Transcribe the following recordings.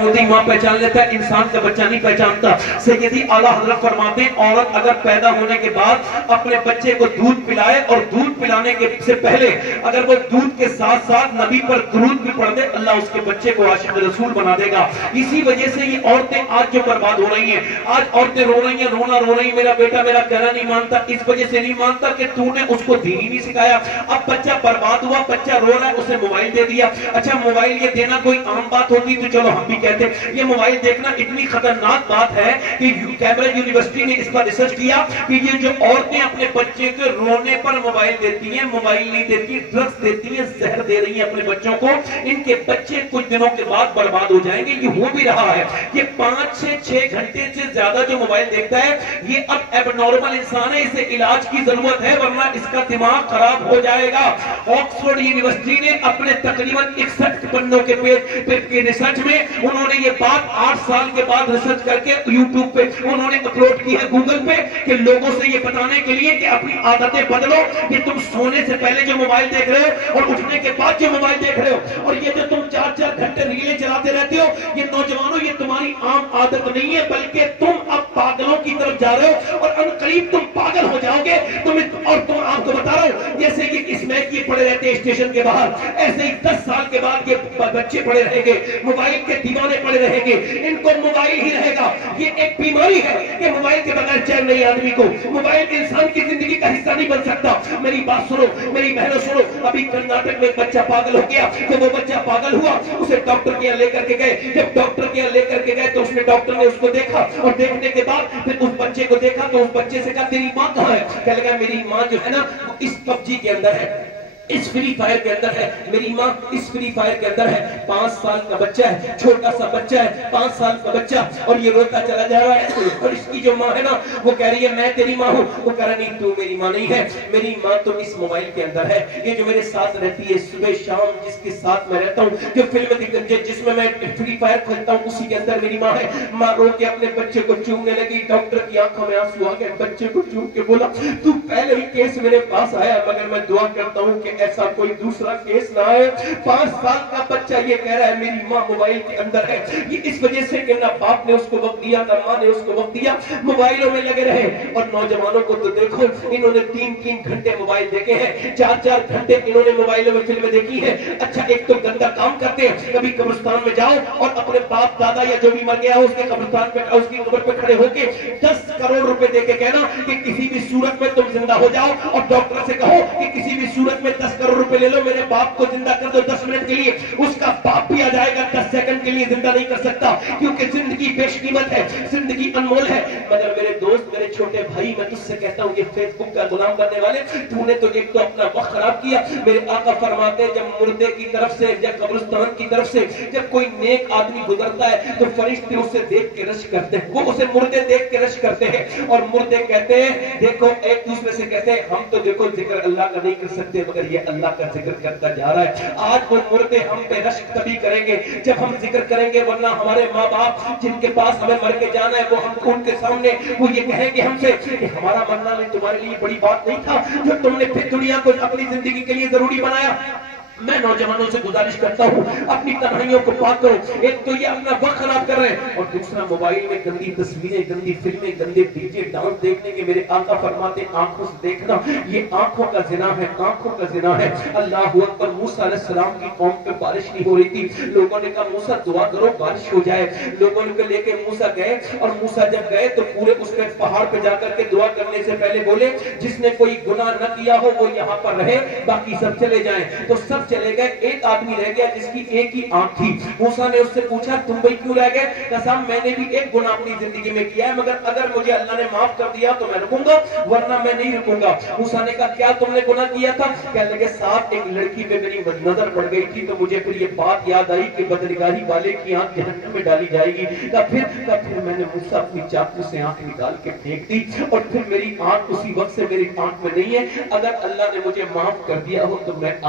ہوتی ماں پہچان لیتا ہے، انسان کا بچہ نہیں پہچانتا۔ سیدی اعلیٰ حضرت فرماتے ہیں عورت اگر پیدا ہونے کے بعد اپنے بچے کو دودھ پلائے اور دودھ پلانے کے سے پہلے اگر وہ دودھ کے ساتھ ساتھ نبی پر درود بھی پڑھ دے، اللہ اس کے بچے کو عاشق رسول بنا دے گا۔ اسی وجہ سے یہ عورتیں آج جو برباد ہو رہی ہیں، آج عورتیں رو رہی ہیں، رونا رو رہی ہیں، میرا بیٹا میرا کہنا نہیں مانتا، اس وجہ سے نہیں مانتا کہ تو نے اس کو دین ہی نہیں سکھایا۔ اب بچہ برباد ہوا، بچہ رو رہا ہے، اسے موبائل دے دیا۔ اچھا موبائل یہ دینا کوئی عام بات ہوتی تو چلو ہم بھی کہتے، یہ موبائل دیکھنا اتنی خطرناک بات ہے کہ کیمبرج یونیورسٹی نے اس پر ریسرچ کیا کہ یہ جو عورتیں اپنے بچے کے رونے پر موبائل دیتی ہیں، موبائل نہیں دیتی، ڈرگس دیتی ہیں، زہر دے رہی ہیں اپنے بچوں کو، ان کے بچے کچھ دنوں کے بعد برباد ہو جائیں گے۔ یہ ہو بھی رہا ہے، یہ 5 سے 6 گھنٹے سے زیادہ جو موبائل دیکھتا ہے یہ اب ایب نارمل انسان ہے، اسے علاج کی ضرورت ہے ورنہ اس کا دماغ خراب ہو جائے گا۔ آکسفورڈ یونیورسٹی نے اپنے تقریباً 61 پنوں کے ریسرچ میں انہوں نے یہ بات 8 سال کے بعد ریسرچ کر کے یوٹیوب پہ انہوں نے اپلوڈ کی ہے گوگل پہ کہ لوگوں سے یہ بتانے کے لیے کہ اپنی عادتیں بدلو، کہ تم سونے سے پہلے جو موبائل دیکھ رہے ہو اور اٹھنے کے بعد جو موبائل دیکھ رہے ہو اور یہ جو تم 4-4 گھنٹے ریلیں چلاتے رہتے ہو، یہ نوجوانوں یہ تمہاری عام عادت نہیں ہے بلکہ تم اب پاگلوں کی طرف جا رہے ہو اور انقریب تم پاگل ہو جاؤ گے۔ اور تم آپ کو بتا رہا ہوں جیسے کہ اس میچ یہ پڑے رہتے ہیں اسٹیشن کے باہر، ایسے ہی 10 سال کے بعد یہ بچے پڑے رہیں گے، موبائل کے دیوانے پڑے رہیں گے، ان کو موبائل ہی رہے گا۔ یہ ایک بیماری ہے کہ موبائل کے بغیر چین نہیں آدمی کو، موبائل انسان کی زندگی کا حصہ نہیں بن سکتا۔ میری بات سنو، میری بہنوں سنو، ابھی کرناٹک میں ایک بچہ پاگل ہو گیا، کہ وہ بچہ پاگل ہوا، اسے ڈاکٹر کے یہاں لے کر کے گئے، جب ڈاکٹر کے یہاں لے کر کے گئے تو اس نے ڈاکٹر نے اس کو دیکھا اور دیکھنے کے بعد پھر اس بچے کو دیکھا تو اس بچے سے کہا تیری ماں کہاں ہے؟ کہنے لگا میری ماں جو ہے نا وہ اس PUBG کے اندر ہے، اس فری فائر کے اندر ہے، میری ماں اس فری فائر کے اندر ہے۔ 5 سال کا بچہ ہے، چھوٹا سا بچہ ہے، 5 سال کا بچہ، اور یہ روتا چلا جا رہا ہے اور اس کی جو ماں ہے نا وہ کہہ رہی ہے میں تیری ماں ہوں، وہ کہہ رہا نہیں تو میری ماں نہیں ہے، میری ماں تو اس موبائل کے اندر ہے، یہ جو میرے ساتھ رہتی ہے صبح شام جس کے ساتھ میں رہتا ہوں، جو فلم جس میں فری فائر کھیلتا ہوں اسی کے اندر میری ماں ہے۔ ماں رو کے اپنے بچے کو چومنے لگی، ڈاکٹر کی آنکھوں میں آنسو آ گئے، بچے کو چوم کے بولا تو پہلے ہی کیس میرے پاس آیا مگر میں دعا کرتا ہوں کہ ایسا کوئی دوسرا کیس نہ ہے۔ 5 سال کا بچہ یہ کہہ رہا ہے میری ماں موبائل کے اندر ہے، یہ اس وجہ سے کہ نہ باپ نے اس کو وقت دیا نہ ماں نے اس کو وقت دیا، موبائلوں میں لگے رہے۔ اور نوجوانوں کو تو دیکھو انہوں نے 3-3 گھنٹے موبائل دیکھے ہیں، 4-4 گھنٹے انہوں نے موبائلوں میں فلمیں دیکھی ہیں۔ اچھا ایک تو گندا کام کرتے ہیں، کبھی قبرستان میں جاؤ اور اپنے باپ دادا یا جو بھی مر گیا ہو اس کے قبرستان پہ اس کی قبر پہ کھڑے ہو کے 10 کروڑ روپے دے کے کہنا کہ کسی بھی صورت میں تم زندہ ہو جاؤ، اور ڈاکٹر سے کہو کہ کسی بھی صورت میں 10 کروڑ روپے لے لو میرے باپ کو زندہ کر دو 10 منٹ کے لیے، اس کا باپ بھی آ جائے گا 10 سیکنڈ کے لیے زندہ نہیں کر سکتا، کیونکہ زندگی بیش قیمت ہے، زندگی انمول ہے۔ مگر میرے دوست میرے چھوٹے بھائی میں تجھ سے کہتا ہوں یہ فیس بک کا غلام بننے والے تو نے تو ایک تو اپنا وقت خراب کیا۔ میرے آقا فرماتے ہیں جب مردے کی طرف سے یا قبرستان کی طرف سے جب کوئی نیک آدمی گزرتا ہے تو فرشتے اسے دیکھ کے رش کرتے ہیں، وہ اسے مردے دیکھ کے رش کرتے ہیں اور مردے کہتے ہیں دیکھو ایک دوسرے سے کہتے ہیں ہم تو دیکھو ذکر اللہ کا نہیں کر سکتے مگر یہ اللہ کا ذکر کرتا جا رہا ہے۔ آج وہ مردے ہم پہ رشک تبھی کریں گے جب ہم ذکر کریں گے، ورنہ ہمارے ماں باپ جن کے پاس ہمیں مر کے جانا ہے وہ ہم ان کے سامنے وہ یہ کہیں گے ہم سے کہ ہمارا مرنا نہیں تمہارے لیے بڑی بات نہیں تھا جو تم نے پھر دنیا کو اپنی زندگی کے لیے ضروری بنایا۔ میں نوجوانوں سے گزارش کرتا ہوں اپنی تنہائیوں کو پاک کرو، ایک تو یہ اپنا وقت خراب کر رہے ہیں اور دوسرا موبائل میں گندی تصویریں گندی فلمیں گندے ڈی جے ڈانس دیکھنے کے میرے آقا فرماتے آنکھوں سے دیکھنا یہ آنکھوں کا زنا ہے، آنکھوں کا زنا ہے۔ اللہ اکبر۔ موسیٰ علیہ السلام کی قوم پہ بارش نہیں ہو رہی تھی، لوگوں نے کہا موسیٰ دعا کرو بارش ہو جائے، لوگوں نے لے کے موسیٰ گئے اور موسیٰ جب گئے تو پورے اس نے پہاڑ پہ جا کر کے دعا کرنے سے پہلے بولے جس نے کوئی گناہ نہ کیا ہو وہ یہاں پر رہے باقی سب چلے جائیں، تو سب چلے گئے، ایک آدمی رہ گیا جس کی ایک ہی آنکھ تھی۔ موسیٰ نے اس سے پوچھا تم بھائی کیوں رہ گئے؟ کہا صاحب میں نے بھی ایک گناہ اپنی زندگی میں کیا ہے مگر اگر مجھے اللہ نے معاف کر دیا تو میں رکوں گا ورنہ میں نہیں رکوں گا۔ موسیٰ نے کہا کیا تم نے گناہ کیا تھا؟ کہنے لگے صاحب ایک لڑکی پہ میری نظر پڑ گئی تھی تو مجھے پھر یہ بات یاد آئی کہ بدنگاری والے کی آنکھ جہنم میں ڈالی جائے گی۔ کہا پھر میں نے موسیٰ اپنی چاقو سے آنکھ نکال کے پھینک دی اور پھر میری آنکھ اسی وقت سے میری آنکھ میں نہیں ہے، اگر اللہ نے مجھے معاف کر دیا ہو تو میں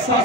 7